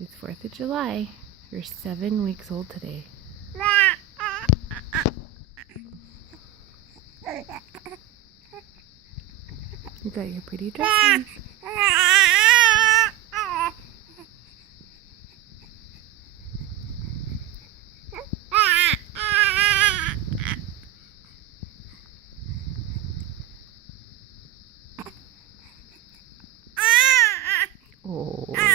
It's 4th of July. You're 7 weeks old today. You got your pretty dress on. Oh.